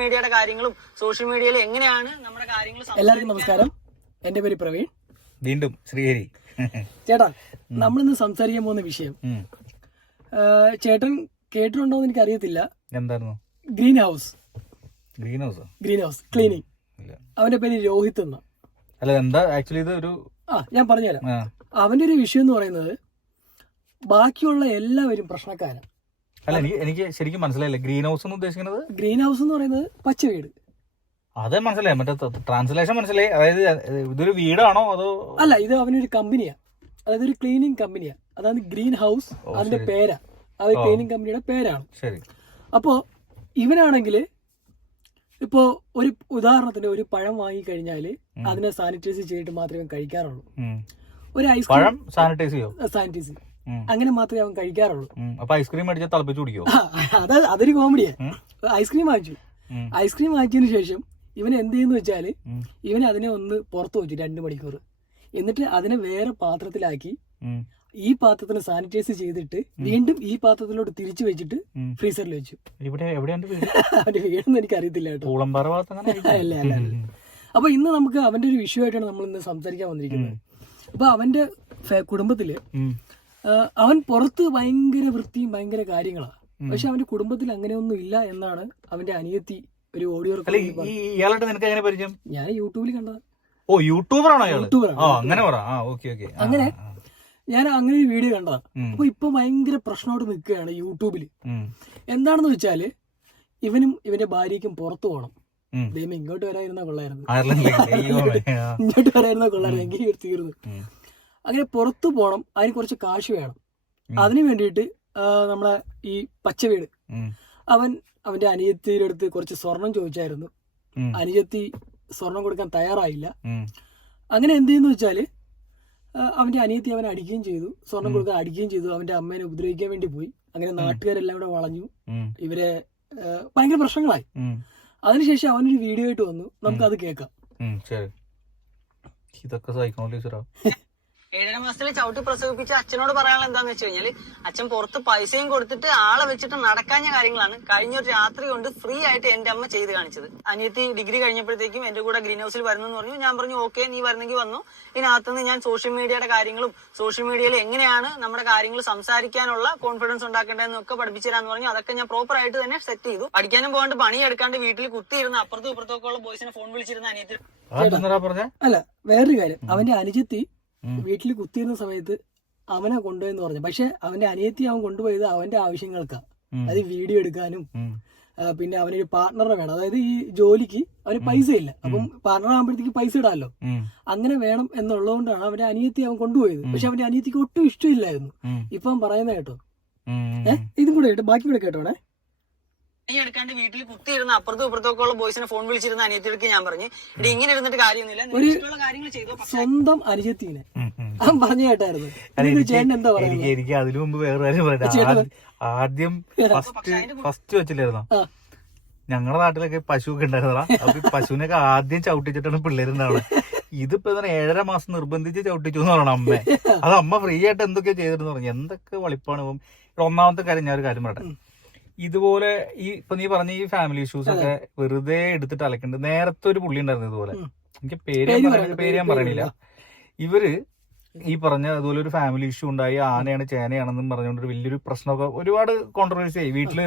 മീഡിയയുടെ കാര്യങ്ങളും സോഷ്യൽ മീഡിയയിൽ എങ്ങനെയാണ് നമ്മുടെ കാര്യങ്ങൾ എല്ലാവർക്കും നമസ്കാരം. എന്റെ പേര് പ്രവീൺ. വീണ്ടും ശ്രീഹരി. ചേട്ടാ നമ്മളിന്ന് സംസാരിക്കാൻ പോകുന്ന വിഷയം. ചേട്ടൻ കേട്ടിട്ടുണ്ടോ എന്ന് എനിക്ക് അറിയത്തില്ല എന്തായിരുന്നു? Green house. Green house? Green house cleaning. അവന്റെ പേര് രോഹിത് എന്ന. അല്ല എന്താ? ആക്ച്വലി ഇത് ഒരു ആ ഞാൻ പറഞ്ഞുതരാം. അവന്റെ ഒരു വിഷയം എന്ന് പറയുന്നത് ബാക്കിയുള്ള എല്ലാവരും പ്രശ്നക്കാരാണ് അല്ല എനിക്ക് എനിക്ക് ശരിക്കും മനസ്സിലായില്ല. ഗ്രീൻ ഹൗസ് എന്ന് ഉദ്ദേശിക്കുന്നത്? ഗ്രീൻ ഹൗസ് എന്ന് പറയുന്നത് പച്ച വീട്. അത് മനസ്സിലായി. മറ്റേ ട്രാൻസ്ലേഷൻ മനസ്സിലായി. അതായത് ഇതൊരു വീടാണോ അതോ? അല്ല ഇത് അവനൊരു കമ്പനിയാ. അതായത് ഒരു ക്ലീനിങ് കമ്പനിയാ അതാണ് ഗ്രീൻ ഹൗസ് അതിന്റെ പേരാ. അത് ക്ലീനിങ് കമ്പനിയുടെ പേരാണ്. ശരി. അപ്പോ ഇവനാണെങ്കിൽ ഇപ്പോ ഒരു ഉദാഹരണത്തിന് ഒരു പഴം വാങ്ങിക്കഴിഞ്ഞാൽ കഴിഞ്ഞാൽ അതിനെ സാനിറ്റൈസ് ചെയ്തിട്ട് മാത്രമേ കഴിക്കാറുള്ളൂ. ഒരു ഐസ്ക്രീം സാനിറ്റൈസ് ചെയ്യോ? സാനിറ്റൈസ്. അങ്ങനെ മാത്രമേ അവൻ കഴിക്കാറുള്ളൂ. അപ്പൊ ഐസ്ക്രീം അടിച്ചാൽ തിളപ്പിച്ച് കുടിക്കോ? അത് അതൊരു കോമഡിയാ ഐസ്ക്രീം വാങ്ങിച്ചു. ഐസ്ക്രീം വാങ്ങിച്ചതിന് ശേഷം ഇവൻ എന്ത് ചെയ്യുന്നു വെച്ചാൽ ഇവൻ അതിനെ ഒന്ന് പുറത്തു വെച്ചു രണ്ട് മണിക്കൂർ എന്നിട്ട് അതിനെ വേറെ പാത്രത്തിലാക്കി ഈ പാത്രത്തിന് സാനിറ്റൈസ് ചെയ്തിട്ട് വീണ്ടും ഈ പാത്രത്തിലോട്ട് തിരിച്ചു വെച്ചിട്ട് ഫ്രീസറിൽ വെച്ചു. ഇവിടെ എവിടെയാണ് അവന്റെ വീടൊന്നും എനിക്ക് അറിയത്തില്ല കേട്ടോ. അല്ല, അല്ല. അപ്പൊ ഇന്ന് നമുക്ക് അവന്റെ ഒരു വിഷയമായിട്ടാണ് നമ്മൾ ഇന്ന് സംസാരിക്കാൻ വന്നിരിക്കുന്നത്. അപ്പൊ അവന്റെ കുടുംബത്തിൽ അവൻ പുറത്ത് ഭയങ്കര വൃത്തിയും ഭയങ്കര കാര്യങ്ങളാണ് പക്ഷെ അവന്റെ കുടുംബത്തിൽ അങ്ങനെയൊന്നും ഇല്ല എന്നാണ് അവന്റെ അനിയത്തി ഒരു ഓഡിയോ ഇയാളായിട്ട് നിനക്ക് എങ്ങനെ പരിചയം? ഞാൻ യൂട്യൂബിൽ കണ്ടത്. ഓ യൂട്യൂബർ ആണോ യൂട്യൂബർ അങ്ങനെ പറ. ആ ഓക്കെ ഓക്കെ. അങ്ങനെ? ഞാൻ അങ്ങനെ ഒരു വീഡിയോ കണ്ടതാണ് അപ്പൊ ഇപ്പൊ ഭയങ്കര പ്രശ്നമായിട്ട് നിൽക്കുകയാണ് യൂട്യൂബിൽ എന്താണെന്ന് വെച്ചാൽ ഇവനും ഇവന്റെ ഭാര്യയ്ക്കും പുറത്തു പോകണം ദൈവം ഇങ്ങോട്ട് വരായിരുന്ന കൊള്ളായിരുന്നു. ഇങ്ങോട്ട് വരായിരുന്ന കൊള്ളായിരുന്നു. എങ്കിൽ തീർന്നു. അങ്ങനെ പുറത്തു പോകണം അതിന് കുറച്ച് കാശ് വേണം. അതിനു വേണ്ടിയിട്ട് നമ്മളെ ഈ പച്ചവീട്. അവൻ അവന്റെ അനിയത്തിയുടെ അടുത്ത് കുറച്ച് സ്വർണം ചോദിച്ചായിരുന്നു. അനിയത്തി സ്വർണം കൊടുക്കാൻ തയ്യാറായില്ല. അങ്ങനെ എന്ത് ചെയ്യുന്നു വെച്ചാൽ അവന്റെ അനിയത്തി അവനെ അടിക്കുകയും ചെയ്തു. സ്വർണം കൊടുക്കാൻ അടിക്കുകയും ചെയ്തു. അവന്റെ അമ്മേനെ ഉപദ്രവിക്കാൻ വേണ്ടി പോയി. അങ്ങനെ നാട്ടുകാരെല്ലാം കൂടെ വളഞ്ഞു. ഇവരെ ഭയങ്കര പ്രശ്നങ്ങളായി. അതിനുശേഷം അവനൊരു വീഡിയോ ആയിട്ട് വന്നു. നമുക്ക് അത് കേൾക്കാം. ഇതൊക്കെ ടീച്ചറാ ഏഴര മാസത്തിൽ ചവിട്ടി പ്രസവിപ്പിച്ച അച്ഛനോട് പറയാനുള്ള എന്താന്ന് വെച്ച് കഴിഞ്ഞാൽ അച്ഛൻ പുറത്ത് പൈസയും കൊടുത്തിട്ട് ആളെ വെച്ചിട്ട് നടക്കാഞ്ഞ കാര്യങ്ങളാണ് കഴിഞ്ഞ ഒരു രാത്രി കൊണ്ട് ഫ്രീ ആയിട്ട് എന്റെ അമ്മ ചെയ്ത് കാണിച്ചത്. അനിയത്തി ഡിഗ്രി കഴിഞ്ഞപ്പോഴത്തേക്കും എന്റെ കൂടെ ഗ്രീൻ ഹൗസിൽ വരുന്നു എന്ന് പറഞ്ഞു. ഞാൻ പറഞ്ഞു ഓക്കെ നീ വരുന്നെങ്കിൽ വന്നു. ഇതിനകത്തുനിന്ന് ഞാൻ സോഷ്യൽ മീഡിയയുടെ കാര്യങ്ങളും സോഷ്യൽ മീഡിയയിൽ എങ്ങനെയാണ് നമ്മുടെ കാര്യങ്ങൾ സംസാരിക്കാനുള്ള കോൺഫിഡൻസ് ഉണ്ടാക്കേണ്ടതെന്ന് ഒക്കെ പഠിപ്പിച്ചു തരാന്ന് പറഞ്ഞു. അതൊക്കെ ഞാൻ പ്രോപ്പർ ആയിട്ട് തന്നെ സെറ്റ് ചെയ്തു. പഠിക്കാനും പോകാണ്ട് പണിയെടുക്കാണ്ട് വീട്ടിൽ കുത്തിയിരുന്ന അപ്പുറത്തും ഇപ്പുറത്തൊക്കെ ഉള്ള ബോയ്സിനെ ഫോൺ വിളിച്ചിരുന്ന അനിയത്തി അല്ല വേറൊരു കാര്യം. അവന്റെ അനുജത്തി വീട്ടിൽ കുത്തിയിരുന്ന സമയത്ത് അവനെ കൊണ്ടുപോയെന്ന് പറഞ്ഞു. പക്ഷെ അവന്റെ അനിയത്തി അവൻ കൊണ്ടുപോയത് അവന്റെ ആവശ്യങ്ങൾക്കാണ് അത് വീഡിയോ എടുക്കാനും പിന്നെ അവനൊരു പാർട്ണറെ വേണം. അതായത് ഈ ജോലിക്ക് അവന് പൈസ ഇല്ല അപ്പം പാർട്ണർ ആകുമ്പോഴത്തേക്ക് പൈസ ഇടാമല്ലോ അങ്ങനെ വേണം എന്നുള്ളതുകൊണ്ടാണ് അവന്റെ അനിയത്തി അവൻ കൊണ്ടുപോയത്. പക്ഷെ അവന്റെ അനിയത്തിക്ക് ഒട്ടും ഇഷ്ടമില്ലായിരുന്നു. ഇപ്പൊ അവൻ പറയുന്ന കേട്ടോ ഏഹ് ഇതും കൂടെ കേട്ടോ ബാക്കി കൂടെ കേട്ടോണേ. പണി എടുക്കാണ്ട് വീട്ടിൽ കുത്തിയിരുന്ന അപ്പുറത്തും ഇപ്പുറത്തൊക്കെ ഉള്ള ബോയ്സിനെ ഫോൺ വിളിച്ചിരുന്ന അനിയത്തിക്ക് ഞാൻ പറഞ്ഞു ഇവിടെ ഇങ്ങനെ ഇരുന്നിട്ട് കാര്യമൊന്നുമില്ല. നിനക്ക് ഇഷ്ടമുള്ള കാര്യങ്ങൾ ചെയ്തോ സ്വന്തം അനുജത്തിനെ അവൻ പറഞ്ഞു കേട്ടായിരുന്നു. എനിക്ക് എനിക്ക് അതിനു മുമ്പ് വേറെ കാര്യം പറയാം. ആദ്യം- ഫസ്റ്റ് ഫസ്റ്റ് വെച്ചില്ലായിരുന്നോ? ഞങ്ങളുടെ നാട്ടിലൊക്കെ പശു ഒക്കെ ഉണ്ടായിരുന്നതാ. അപ്പൊ ഈ പശുവിനൊക്കെ ആദ്യം ചവിട്ടിച്ചിട്ടാണ് പിള്ളേരുണ്ടാവുന്നത് ഇതിപ്പോ ഏഴര മാസം നിർബന്ധിച്ച് ചവിട്ടിച്ചു എന്ന് പറയണം അമ്മ. അത് അമ്മ ഫ്രീ ആയിട്ട് എന്തൊക്കെയാ ചെയ്തിരുന്നു പറഞ്ഞു. എന്തൊക്കെ വളിപ്പാണ് ഇവിടെ ഒന്നാമത്തെ കാര്യം ഞാൻ ഒരു കാര്യം പറയട്ടെ. ഇതുപോലെ ഈ ഇപ്പൊ നീ പറഞ്ഞ ഈ ഫാമിലി ഇഷ്യൂസ് ഒക്കെ വെറുതെ എടുത്തിട്ട് അലക്കുന്നുണ്ട് നേരത്തെ ഒരു പുള്ളി ഉണ്ടായിരുന്നു ഇതുപോലെ. എനിക്ക് പേര് പേര് ഞാൻ പറയണില്ല, ഇവർ ഈ പറഞ്ഞ അതുപോലെ ഒരു ഫാമിലി ഇഷ്യൂ ഉണ്ടായി ആനയാണ് ചേനയാണെന്നും പറഞ്ഞുകൊണ്ട് വലിയൊരു പ്രശ്നമൊക്കെ ഒരുപാട് കോൺട്രവേഴ്സി ആയി. വീട്ടിൽ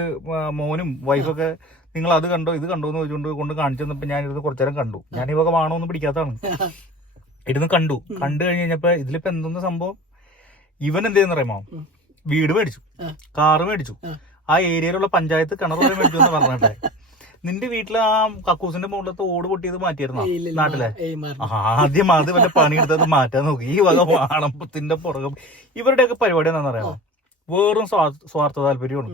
മോനും വൈഫൊക്കെ നിങ്ങൾ അത് കണ്ടോ ഇത് കണ്ടോ എന്ന് ചോദിച്ചുകൊണ്ട് കൊണ്ട് കാണിച്ചു തന്നപ്പോ ഞാൻ ഇരുന്ന് കുറച്ചു നേരം കണ്ടു. ഞാൻ ഇവക വക പിടിക്കാത്താണ് പിടിക്കാത്തതാണ്. ഇരുന്ന് കണ്ടു. കണ്ടു കഴിഞ്ഞ് കഴിഞ്ഞപ്പോ ഇതിലിപ്പോ എന്തെന്ന് സംഭവം? ഇവൻ എന്ത് ചെയ്യുന്ന അറിയാമോ വീട് മേടിച്ചു. കാറ് മേടിച്ചു. ആ. ഏരിയയിലുള്ള പഞ്ചായത്ത് കിണർ വരെ മേടിച്ചു എന്ന് പറഞ്ഞിട്ടെ. നിന്റെ വീട്ടിൽ ആ കക്കൂസിന്റെ മുകളിലത്തെ ഓട് പൊട്ടിയത് മാറ്റിയിരുന്നോ? നാട്ടിലെ? ആദ്യം അത് വല്ല പണിയെടുത്തത് മാറ്റാൻ നോക്കി. ഈ വക വാണപ്പത്തിന്റെ പുറകും ഇവരുടെയൊക്കെ പരിപാടി എന്താണെന്ന് അറിയാമോ വേറും സ്വാ- സ്വാർത്ഥ താല്പര്യമാണ്.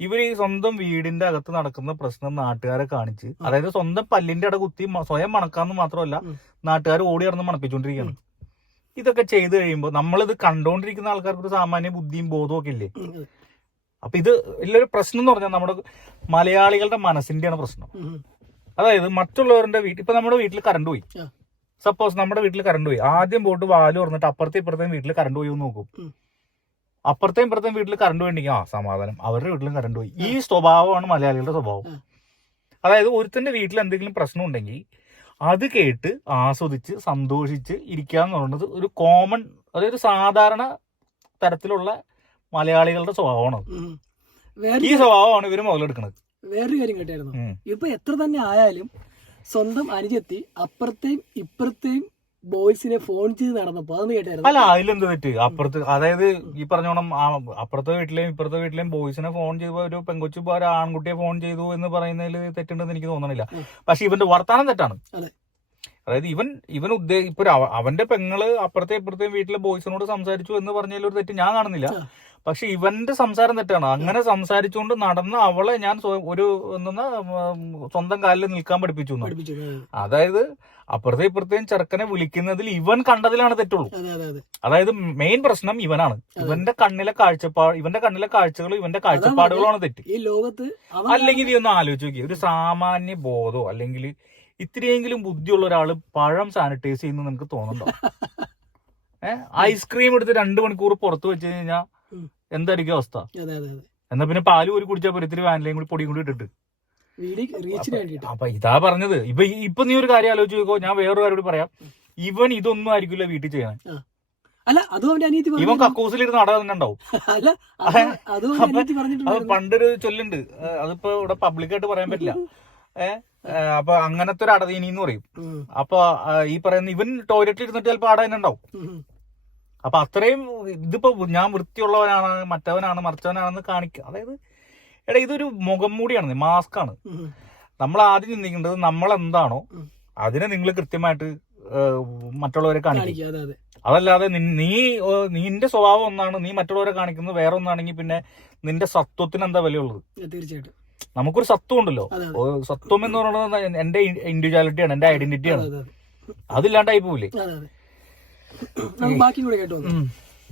ഇവർ ഈ സ്വന്തം വീടിന്റെ അകത്ത് നടക്കുന്ന പ്രശ്നം നാട്ടുകാരെ കാണിച്ച് അതായത് സ്വന്തം പല്ലിന്റെ അട കുത്തി സ്വയം മണക്കാന്ന് മാത്രമല്ല നാട്ടുകാർ ഓടി ഇറന്ന് മണപ്പിച്ചുകൊണ്ടിരിക്കുകയാണ് ഇതൊക്കെ ചെയ്തു കഴിയുമ്പോൾ നമ്മളിത് കണ്ടോണ്ടിരിക്കുന്ന ആൾക്കാർക്ക് ഒരു സാമാന്യ ബുദ്ധിയും ബോധവും ഒക്കെ ഇല്ലേ? അപ്പൊ ഇത് വലിയൊരു പ്രശ്നം എന്ന് പറഞ്ഞാൽ നമ്മുടെ മലയാളികളുടെ മനസ്സിന്റെയാണ് പ്രശ്നം. അതായത് മറ്റുള്ളവരുടെ വീട്ടിൽ ഇപ്പൊ നമ്മുടെ വീട്ടിൽ കറണ്ട് പോയി. സപ്പോസ് നമ്മുടെ വീട്ടിൽ കറണ്ട് പോയി. ആദ്യം പോയിട്ട് വാൽ പറഞ്ഞിട്ട് അപ്പുറത്തെ ഇപ്പുറത്തെയും വീട്ടിൽ കറണ്ട് പോയി എന്ന് നോക്കും. അപ്പുറത്തെയും ഇപ്പുറത്തെയും വീട്ടിൽ കറണ്ട് വേണ്ടെങ്കിൽ ആ സമാധാനം. അവരുടെ വീട്ടിലും കറണ്ട് പോയി. ഈ സ്വഭാവമാണ് മലയാളികളുടെ സ്വഭാവം. അതായത് ഒരുത്തന്റെ വീട്ടിൽ എന്തെങ്കിലും പ്രശ്നം ഉണ്ടെങ്കിൽ അത് കേട്ട് ആസ്വദിച്ച് സന്തോഷിച്ച് ഇരിക്കുക എന്ന് പറയുന്നത് ഒരു കോമൺ അതായത് സാധാരണ തരത്തിലുള്ള മലയാളികളുടെ സ്വഭാവമാണ് ഈ സ്വഭാവമാണ് ഇവർ മുതലെടുക്കുന്നത് വേറൊരു കാര്യം കേട്ടായിരുന്നു. ഇപ്പൊ എത്ര തന്നെ ആയാലും സ്വന്തം അനുജത്തി അപ്പുറത്തെയും ഇപ്പുറത്തെയും ബോയ്സിനെ ഫോൺ ചെയ്ത് നടന്നപ്പോ അതൊന്ന് കേട്ടായിരുന്നു. അല്ല അതിലെന്ത് തെറ്റ്? അപ്പുറത്ത് അതായത് ഈ പറഞ്ഞോണം അപ്പുറത്തെ വീട്ടിലെയും ഇപ്പുറത്തെ വീട്ടിലെയും ബോയ്സിനെ ഫോൺ ചെയ്തു ഒരു പെങ്കൊച്ചു ഒരു ആൺകുട്ടിയെ ഫോൺ ചെയ്തു എന്ന് പറയുന്നതിൽ തെറ്റുണ്ടെന്ന് എനിക്ക് തോന്നണില്ല. പക്ഷെ ഇവന്റെ വർത്താനം തെറ്റാണ്. അതായത് ഇവൻ ഇവൻ ഉദ്ദേശ ഇപ്പൊ അവന്റെ പെങ്ങൾ അപ്പുറത്തെ ഇപ്പുറത്തെയും വീട്ടിലെ ബോയ്സിനോട് സംസാരിച്ചു എന്ന് പറഞ്ഞതിൽ ഒരു തെറ്റ് ഞാൻ കാണുന്നില്ല. പക്ഷെ ഇവന്റെ സംസാരം തെറ്റാണ്. അങ്ങനെ സംസാരിച്ചുകൊണ്ട് നടന്ന അവളെ ഞാൻ ഒരു എന്താ സ്വന്തം കാലിൽ നിൽക്കാൻ പഠിപ്പിച്ചു അതായത് അപ്പുറത്തെ ഇപ്പുറത്തെയും ചെറുക്കനെ വിളിക്കുന്നതിൽ ഇവൻ കണ്ടതിലാണ് തെറ്റുള്ളൂ. അതെ അതെ അതെ. അതായത് മെയിൻ പ്രശ്നം ഇവനാണ്. ഇവന്റെ കണ്ണിലെ കാഴ്ചപ്പാട് ഇവന്റെ കണ്ണിലെ കാഴ്ചകൾ ഇവന്റെ കാഴ്ചപ്പാടുകളാണ് തെറ്റ്. ഈ ലോകത്ത് അല്ലെങ്കിൽ നീ ഒന്ന് ആലോചിച്ച് നോക്കി. ഒരു സാമാന്യ ബോധോ അല്ലെങ്കിൽ ഇത്തിരിയെങ്കിലും ബുദ്ധിയുള്ള ഒരാൾ പഴം സാനിറ്റൈസ് ചെയ്യുന്നു നിനക്ക് തോന്നുന്നുണ്ടോ? ഏഹ് ഐസ്ക്രീം എടുത്ത് രണ്ടു മണിക്കൂർ പുറത്ത് വെച്ച് കഴിഞ്ഞാൽ. എന്തായിരിക്കും അവസ്ഥ? എന്നാ പിന്നെ പാൽ ഒരു കുടിച്ചാൽ പോരെ. ഇത്തിരി വാനിലയും കൂടി പൊടിയും കൂടി ഇട്ടിട്ട്. അപ്പൊ ഇതാ പറഞ്ഞത്. ഇപ്പൊ ഇപ്പൊ നീ ഒരു കാര്യം ആലോചിച്ച് നോക്കോ. ഞാൻ വേറൊരു കാര്യം കൂടി പറയാം. ഇവൻ ഇതൊന്നും ആയിരിക്കില്ല വീട്ടിൽ ചെയ്യാൻ. അല്ല അതും അവന്റെ അനിയത്തി ഇവൻ കക്കൂസിൽ കക്കൂസിലിരുന്ന് അട തന്നെ ഉണ്ടാവും. അല്ല അതും പണ്ടൊരു ചൊല്ലുണ്ട്. അതിപ്പോ ഇവിടെ പബ്ലിക്കായിട്ട് പറയാൻ പറ്റില്ല. ഏഹ് അപ്പൊ അങ്ങനത്തെ ഒരു അടതീനി എന്ന് പറയും. അപ്പൊ ഈ പറയുന്ന ഇവൻ ടോയ്ലറ്റിൽ ഇരുന്നിട്ട് ചിലപ്പോ അട തന്നെ ഉണ്ടാവും. അപ്പൊ അത്രയും ഇതിപ്പോ ഞാൻ വൃത്തിയുള്ളവനാണ് മറ്റവനാണ് മറിച്ചവനാണെന്ന് കാണിക്കുക അതായത് എടാ ഇതൊരു മുഖം മൂടിയാണ് മാസ്ക് ആണ് നമ്മൾ ആദ്യം ചിന്തിക്കേണ്ടത് നമ്മൾ എന്താണോ അതിനെ നിങ്ങൾ കൃത്യമായിട്ട് മറ്റുള്ളവരെ കാണിക്കും. അതല്ലാതെ നീ നിന്റെ സ്വഭാവം ഒന്നാണ് നീ മറ്റുള്ളവരെ കാണിക്കുന്നത് വേറെ ഒന്നാണെങ്കിൽ പിന്നെ നിന്റെ സത്വത്തിന് എന്താ വിലയുള്ളത്? തീർച്ചയായിട്ടും. നമുക്കൊരു സത്വം ഉണ്ടല്ലോ. സത്വം എന്ന് പറയുന്നത് എന്റെ ഇൻഡിവിജ്വാലിറ്റിയാണ് എന്റെ ഐഡന്റിറ്റിയാണ് അതെ അതെ. അതില്ലാണ്ടായി പോവില്ലേ? ബാക്കി കൂടെ കേട്ടോ.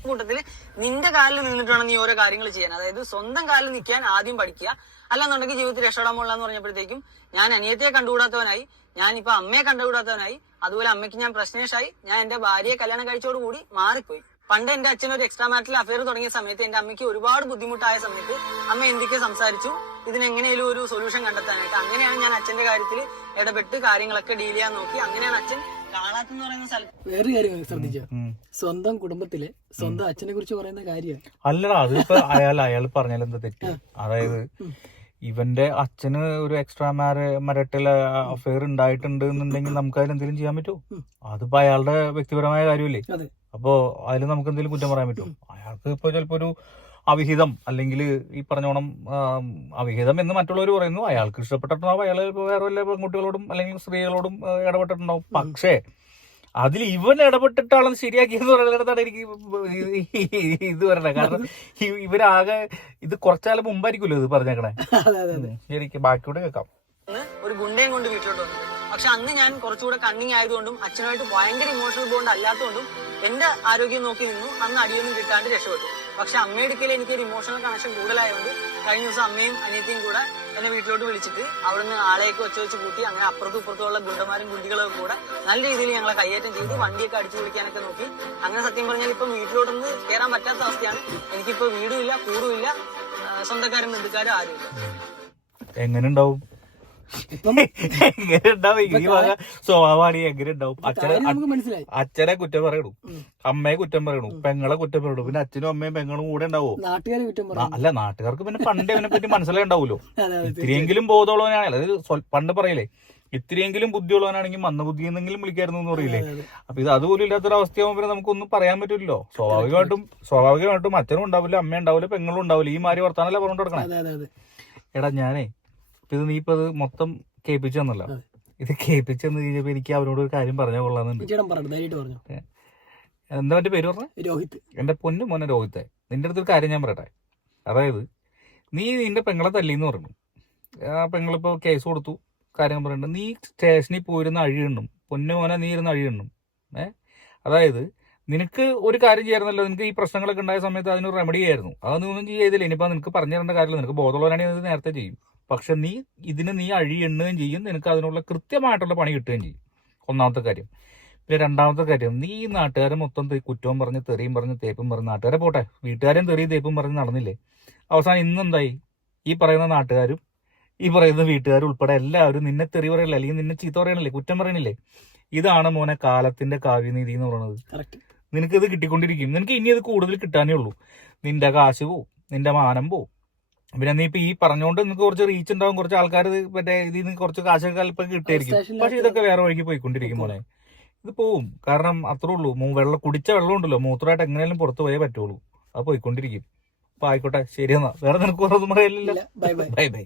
കൂട്ടത്തിൽ നിന്റെ കാലിൽ നിന്നിട്ടാണ് നീ ഓരോ കാര്യങ്ങൾ ചെയ്യാൻ. അതായത് സ്വന്തം കാലിൽ നിൽക്കാൻ ആദ്യം പഠിക്കുക. അല്ലാന്നുണ്ടെങ്കിൽ ജീവിതത്തിൽ രക്ഷപ്പെടാൻ പോലെന്ന് എന്ന് പറഞ്ഞപ്പോഴത്തേക്കും ഞാൻ അനിയത്തെ കണ്ടുകൂടാത്തവനായി ഞാൻ ഇപ്പൊ അമ്മയെ കണ്ടുകൂടാത്തവനായി അതുപോലെ അമ്മയ്ക്ക് ഞാൻ പ്രശ്നേഷായി ഞാൻ എന്റെ ഭാര്യയെ കല്യാണം കഴിച്ചോടുകൂടി മാറിപ്പോയി. പണ്ട് എന്റെ അച്ഛൻ ഒരു എക്സ്ട്രാ മാറ്റിൽ അഫയർ തുടങ്ങിയ സമയത്ത് എന്റെ അമ്മയ്ക്ക് ഒരുപാട് ബുദ്ധിമുട്ടായ സമയത്ത് അമ്മ എന്തൊക്കെ സംസാരിച്ചു. ഇതിനെങ്ങനെയും ഒരു സൊല്യൂഷൻ കണ്ടെത്താനായിട്ട് അങ്ങനെയാണ് ഞാൻ അച്ഛന്റെ കാര്യത്തിൽ ഇടപെട്ട് കാര്യങ്ങളൊക്കെ ഡീൽ ചെയ്യാൻ നോക്കി. അങ്ങനെയാണ് അച്ഛൻ വേറൊരു കാര്യം ശ്രദ്ധിച്ചോ? സ്വന്തം കുടുംബത്തിലെ സ്വന്തം അച്ഛനെ കുറിച്ച് പറയുന്ന കാര്യം. അല്ലടാ അതിപ്പോ അയാൾ അയാൾ പറഞ്ഞാൽ എന്താ തെറ്റ്? അതായത് ഇവന്റെ അച്ഛന് ഒരു എക്സ്ട്രാ മാര മരട്ടിലെ അഫയർ ഉണ്ടായിട്ടുണ്ട് എന്നുണ്ടെങ്കിൽ നമുക്ക് അതിൽ എന്തെങ്കിലും ചെയ്യാൻ പറ്റുമോ. അതിപ്പോ അയാളുടെ വ്യക്തിപരമായ കാര്യമല്ലേ? അപ്പോ അതിൽ നമുക്ക് എന്തെങ്കിലും കുറ്റം പറയാൻ പറ്റുമോ? അയാൾക്ക് ഇപ്പൊ ചിലപ്പോ ഒരു അവിഹിതം അല്ലെങ്കിൽ ഈ പറഞ്ഞോണം അവിഹിതം എന്ന് മറ്റുള്ളവർ പറയുന്നു. അയാൾക്ക് ഇഷ്ടപ്പെട്ടിട്ടുണ്ടാവും അയാൾ വേറെ വല്ല പെൺകുട്ടികളോടും അല്ലെങ്കിൽ സ്ത്രീകളോടും ഇടപെട്ടിട്ടുണ്ടാവും പക്ഷേ അതിൽ ഇവൻ ഇടപെട്ടിട്ടാണെന്ന് ശരിയാക്കിയെന്ന് പറയുന്നിടത്താണ് എനിക്ക് ഇത് പറയണത് കാരണം ഇവരാകെ ഇത് കുറച്ചാലും മുമ്പായിരിക്കുമല്ലോ ഇത് പറഞ്ഞേക്കണെ. അതെ അതെ അതെ. ശരിക്കും ബാക്കിയോടെ കേൾക്കാം. ഒരു ഗുണ്ടയും കൊണ്ട് വീട്ടിലോട്ട് വന്നു. പക്ഷെ അന്ന് ഞാൻ കുറച്ചുകൂടെ കണ്ണിങ് ആയതുകൊണ്ടും അച്ഛനുമായിട്ട് ഭയങ്കര ഇമോഷണൽ ബോണ്ട് അല്ലാത്തതുകൊണ്ടും എന്റെ ആരോഗ്യം നോക്കി നിന്നു. അന്ന് അടിയൊന്നും കിട്ടാണ്ട് രക്ഷപ്പെട്ടു. പക്ഷെ അമ്മയുടെ അടുക്കൽ എനിക്ക് ഒരു ഇമോഷണൽ കണക്ഷൻ കൂടുതലായതുകൊണ്ട് കഴിഞ്ഞ ദിവസം അമ്മയും അനിയത്തിയും കൂടെ എന്നെ വീട്ടിലോട്ട് വിളിച്ചിട്ട് അവിടുന്ന് ആളെയൊക്കെ വെച്ച് വെച്ച് കൂട്ടി അങ്ങനെ അപ്പുറത്തും ഇപ്പുറത്തുള്ള ഗുണ്ടമാരും ഗുണ്ടികളും കൂടെ നല്ല രീതിയിൽ ഞങ്ങളെ കയ്യേറ്റം ചെയ്ത് വണ്ടിയൊക്കെ അടിച്ചു പൊളിക്കാനൊക്കെ നോക്കി. അങ്ങനെ സത്യം പറഞ്ഞാൽ ഇപ്പം വീട്ടിലോട്ടൊന്ന് കയറാൻ പറ്റാത്ത അവസ്ഥയാണ്. എനിക്കിപ്പോ വീടും ഇല്ല കൂടും ഇല്ല. ആ, സ്വന്തക്കാരും ബന്ധുക്കാരും ആരുമില്ല എങ്ങനെ ഉണ്ടാവും? എങ്ങനെ ഉണ്ടാവും ഈ വക സ്വഭാവമാണ് എങ്ങനെ ഉണ്ടാവും അച്ഛനെ മനസ്സിലായി. അച്ഛനെ കുറ്റം പറയണു. അമ്മയെ കുറ്റം പറയണു. പെങ്ങളെ കുറ്റം പറയണു. പിന്നെ അച്ഛനും അമ്മയും പെങ്ങളും കൂടെ ഉണ്ടാവോ? നാട്ടുകാരെ കുറ്റം അല്ല നാട്ടുകാർക്ക് പിന്നെ പണ്ട് അവനെ പറ്റി മനസ്സിലായി ഉണ്ടാവുമല്ലോ ഇത്തിരിയെങ്കിലും ബോധമുള്ളവനാണ്. അതായത് പണ്ട് പറയില്ലേ ഇത്തിരിയെങ്കിലും ബുദ്ധിയുള്ളവനാണെങ്കിൽ മന്ദബുദ്ധി എന്നെങ്കിലും വിളിക്കായിരുന്നു എന്ന് പറയില്ലേ. അപ്പൊ ഇത് അതുപോലും ഇല്ലാത്തൊരു അവസ്ഥയാകുമ്പോൾ പിന്നെ നമുക്കൊന്നും പറയാൻ പറ്റില്ലല്ലോ സ്വാഭാവികമായിട്ടും സ്വാഭാവികമായിട്ടും അച്ഛനും ഉണ്ടാവില്ല അമ്മയും ഉണ്ടാവില്ല പെങ്ങളും ഉണ്ടാവില്ല. ഈ മാതിരി വർത്താനല്ലേ പറഞ്ഞു അതെ. എടാ ഞാനേ ഇത് നീ ഇപ്പൊ അത് മൊത്തം കേൾപ്പിച്ചു തന്നല്ലോ. ഇത് കേൾപ്പിച്ചു തന്നു കഴിഞ്ഞപ്പോ എനിക്ക് അവരോട് ഒരു കാര്യം പറഞ്ഞാൽ കൊള്ളാന്നുണ്ട് എന്താ എന്റെ പേര് പറഞ്ഞ? രോഹിത്. എന്റെ പൊന്നു മോനെ രോഹിത്തെ. നിന്റെ അടുത്തൊരു കാര്യം ഞാൻ പറയട്ടെ. അതായത് നീ നിന്റെ പെങ്ങളെ തല്ലിന്ന് പറഞ്ഞു. ആ പെങ്ങളിപ്പോ കേസ് കൊടുത്തു കാര്യം പറയുന്നുണ്ട് നീ സ്റ്റേഷനിൽ പോയിരുന്ന അഴിയണ്ണും പൊന്നു മോനെ നീ ഇരുന്ന് അഴിയണ്ണും ഏ? അതായത് നിനക്ക് ഒരു കാര്യം ചെയ്യായിരുന്നല്ലോ. നിനക്ക് ഈ പ്രശ്നങ്ങളൊക്കെ ഉണ്ടായ സമയത്ത് അതിനൊരു റെമഡി ആയിരുന്നു. അതൊന്നും ഒന്നും ചെയ്തില്ല ഇനിയിപ്പോ നിനക്ക് പറഞ്ഞു തരേണ്ട കാര്യമില്ല. നിനക്ക് ബോധമുള്ളവരാണെങ്കിൽ നേരത്തെ ചെയ്യും. പക്ഷെ നീ ഇതിന് നീ അഴിയെണ്ണുകയും ചെയ്യും. നിനക്ക് അതിനുള്ള കൃത്യമായിട്ടുള്ള പണി കിട്ടുകയും ചെയ്യും. ഒന്നാമത്തെ കാര്യം. പിന്നെ രണ്ടാമത്തെ കാര്യം നീ ഈ നാട്ടുകാരെ മൊത്തം കുറ്റവും പറഞ്ഞ് തെറിയും പറഞ്ഞ് തേപ്പും പറഞ്ഞ് നാട്ടുകാരെ പോട്ടെ. വീട്ടുകാരെയും തെറിയും തേപ്പും പറഞ്ഞ് നടന്നില്ലേ? അവസാനം ഇന്നെന്തായി ഈ പറയുന്ന നാട്ടുകാരും ഈ പറയുന്ന വീട്ടുകാരും ഉൾപ്പെടെ എല്ലാവരും നിന്നെ തെറി പറയല്ലേ? അല്ലെങ്കിൽ നിന്നെ ചീത്ത പറയണില്ലേ? കുറ്റം പറയണില്ലേ? ഇതാണ് മോനെ കാലത്തിന്റെ കാവ്യനീതി എന്ന് പറയുന്നത്. നിനക്കിത് നിനക്ക് ഇത് കിട്ടിക്കൊണ്ടിരിക്കും. നിനക്ക് ഇനി ഇത് കൂടുതൽ കിട്ടാനേ ഉള്ളൂ. നിന്റെ കാശ് പോവും. നിന്റെ മാനം പോവും. പിന്നെ നീ ഇപ്പൊ ഈ പറഞ്ഞുകൊണ്ട് നിനക്ക് കുറച്ച് റീച്ച് ഉണ്ടാവും കുറച്ച് ആൾക്കാർ മറ്റേ ഇതിൽ നിന്ന് കുറച്ച് കാശൊക്കെ അല്പം കിട്ടിയായിരിക്കും. പക്ഷെ ഇതൊക്കെ വേറെ വഴിക്ക് പോയിക്കൊണ്ടിരിക്കും മോനെ. ഇത് പോവും. കാരണം അത്രേ ഉള്ളൂ. വെള്ളം കുടിച്ച വെള്ളം ഉണ്ടല്ലോ മൂത്രമായിട്ട് എങ്ങനെയാലും പുറത്ത് പോയേ പറ്റുള്ളൂ. അത് പോയിക്കൊണ്ടിരിക്കും. അപ്പൊ ആയിക്കോട്ടെ. ശരിയെന്നാ വേറെ നിനക്ക് കുറേ ഒന്നും പറയലില്ല ബൈ ബൈ.